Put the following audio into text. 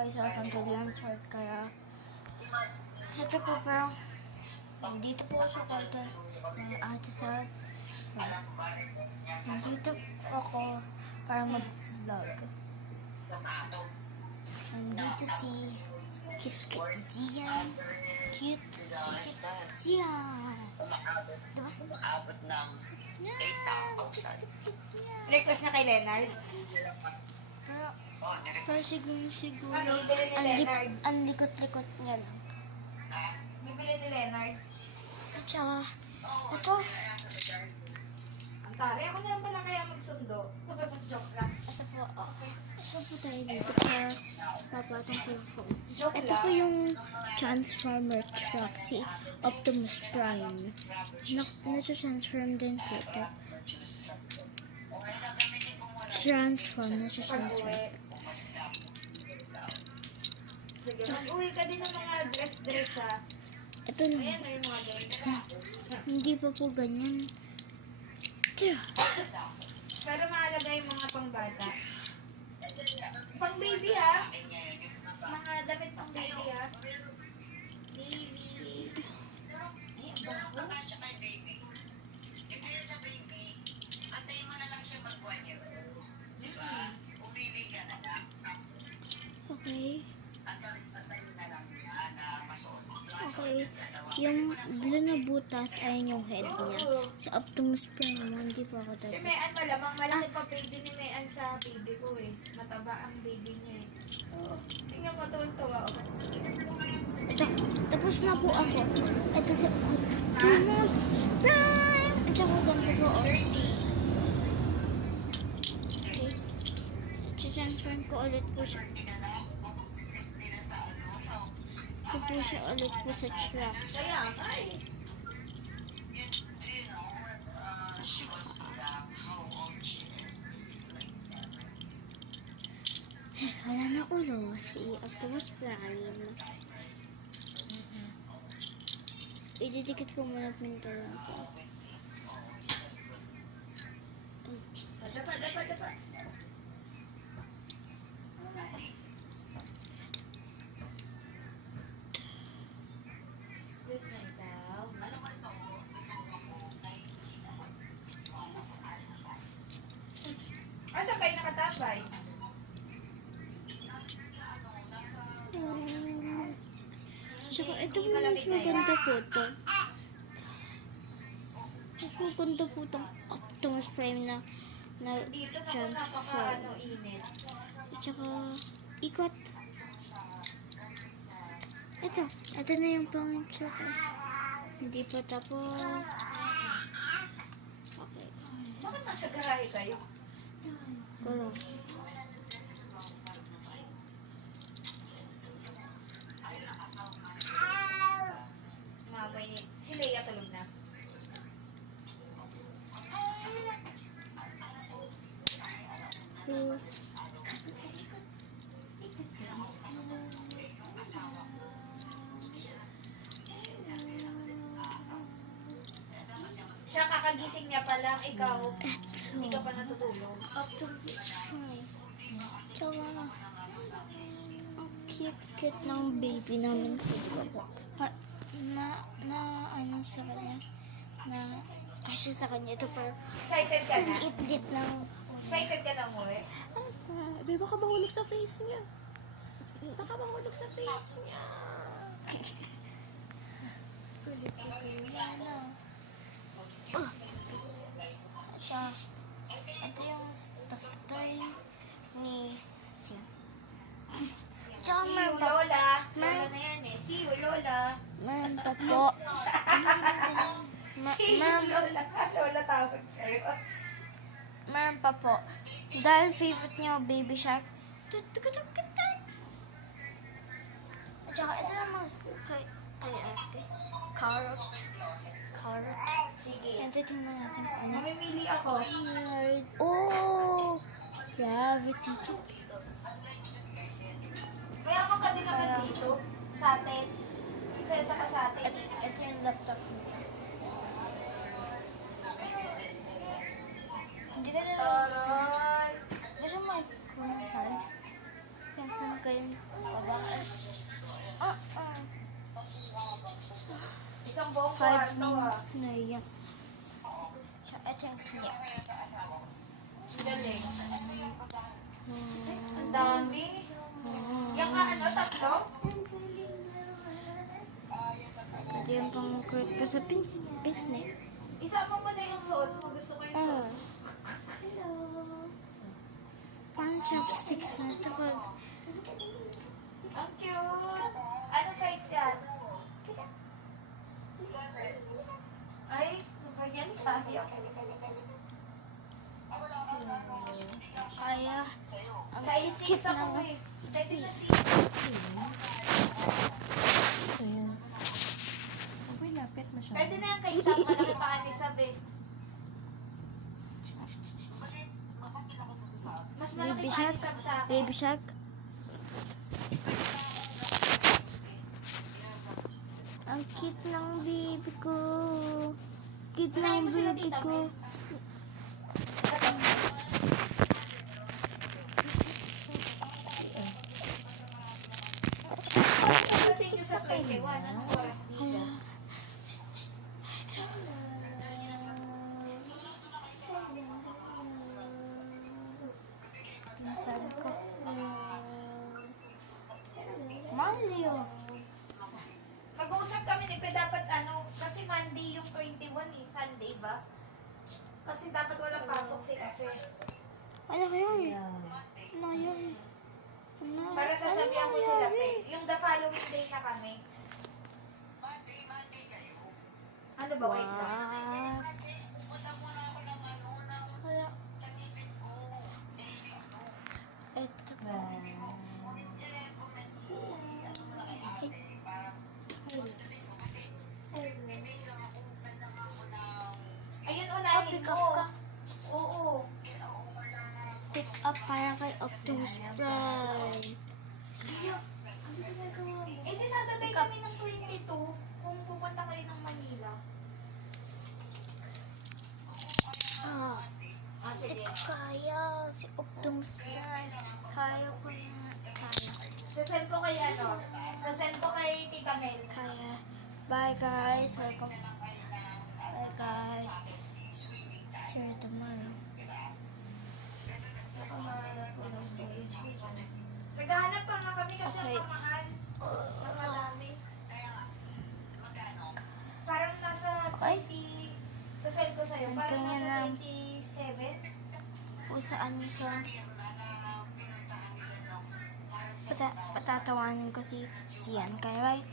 guys, welcome to Liam's Heart. Kaya, ito po parang, dito po ako sa kwarto ng ate sa, nandito ako para mag-vlog. Nandito si Kit Zian. Cute Zian. Diba? Umaabot ng 8,000. Request na kay Leonard. Pero siguro, Bibili ni Leonard. ang likot-likot niya lang. Bibili ni Leonard. At saka, ito, Ang tari. Ako na lang pala kaya magsundo. Joke lang. ito po, ito po tayo dito para papatong ko yung phone. Joke Ito po lang. yung Transformer truck, si Optimus Prime. Nasa-transform din po ito. Nasa-transform. Pag-uwi. Sige, mag-uwi ka din ng mga dress ha. Ito na. Ayan na yung mga dress. Hindi pa po ganyan. Pero mahalaga yung mga pangbata. Pang baby ha. Mga damit pang baby ha. Baby. Ay, ang bago. Okay. Okay. Yung blue na butas, ayan yung head niya. Si Optimus Prime, hindi pa ako Si tapos. Mayan malamang malaki pa baby ni Mayan sa baby ko eh. Mataba ang baby niya eh. Tingnan mo, tuwan-tuwa ako. Ito, tapos na po ako. Ito si Optimus Prime! At saka ganito po. Okay. Transform ko ulit po siya. Ko po siya ulit po sa truck. Kaya nga eh. Wala na ulo si Optimus Prime. Ididikit ko muna pinto lang po. Dapat. Good night daw. Asa kayo nakatambay? Tsaka ito po mas maganda po ito. Maganda po itong Optimus Prime na Dito na transform. init. At saka ikot. Ito na yung pang-check. Hindi pa tapos. Okay. Bakit nasa garahe kayo? Kuro. Mamay ni... Si Leia tulog na. Siya kakagising niya pa lang, ikaw, hindi ka pa natutulog. Optimus Prime. Tsaka ang cute ng baby namin po, di ba po? Ano sa kanya? Na kasya sa kanya ito pero Excited ka na? liit-liit lang. Excited ka na mo eh? Babe, baka mahulog sa face niya. Baka mahulog sa face niya. Siya, ito yung stuffed toy ni Sia. Tsaka See you, meron pa, Lola. Lola na yan eh. See you, Lola. meron pa po. See you, Lola. Lola tawag sa'yo. Meron pa po. Dahil favorite niyo, Baby Shark. At saka ito naman kay ate. Carrot. Sige. Yan, titingnan natin kung ano. Mamimili ako. Weird. Oh! Gravity. Mayaman ka din naman dito. Sa atin. Isa-isa ka sa atin. Ito yung laptop niya. Hindi ka na... Taray. Gusto mo kumasan? Pinsan ko yung 5 minutes na yan. So, ito yung clear. Galing. Ang dami. Yung ano, tatlo? Pwede yung pang-create ko sa business. Isama mo na yung suot mo. Gusto ko yung suot. Parang chopsticks na ito pag... Ang cute. Ano size yan? Ay, ano ba yan? Sayang. Kaya, ang Size 6 cute ako na. eh. Pwede na 6. Ayan. Uy, lapit masyado. Pwede na yung kay Sam. Malaki pa ni Sam eh. Mas malaki Baby pa shark. ni Sam sa akin. Baby shark. Ang cute ng baby ko. Cute ng baby ko. Pagdating nyo sa 21, anong oras dito? Pinsan ko. Mario. Mag-uusap kami ni Pe, dapat ano, kasi Monday yung 21 eh, Sunday ba? Kasi dapat walang pasok si Pe. Ano kaya eh? Ano kaya eh? Ano? Para sasabihan ko sila Pe. Yung the following day na kami. Ano ba, wait lang. Wala. Ito po. Ayun, unahin Pick mo. up ka. Oo. Pick up para kay Optimus Prime. Eh, di sasabay kami ng 22 kung pupunta kayo ng Manila. Ah, Ah, hindi sige. ko kaya. Si Optimus Prime. Kaya ko na. Kaya. Sasend ko kay ano? Sasend ko kay Tita Mel. Kaya. Bye guys. Welcome. Bye guys. See you tomorrow. Naghahanap pa nga kami kasi Okay. ang pamahal. Ang madami. Parang nasa Okay. 20, sasend ko sa'yo, parang Ganyan nasa lang. 27. Kung saan sa... Patatawanin ko si Sian. Kaya right?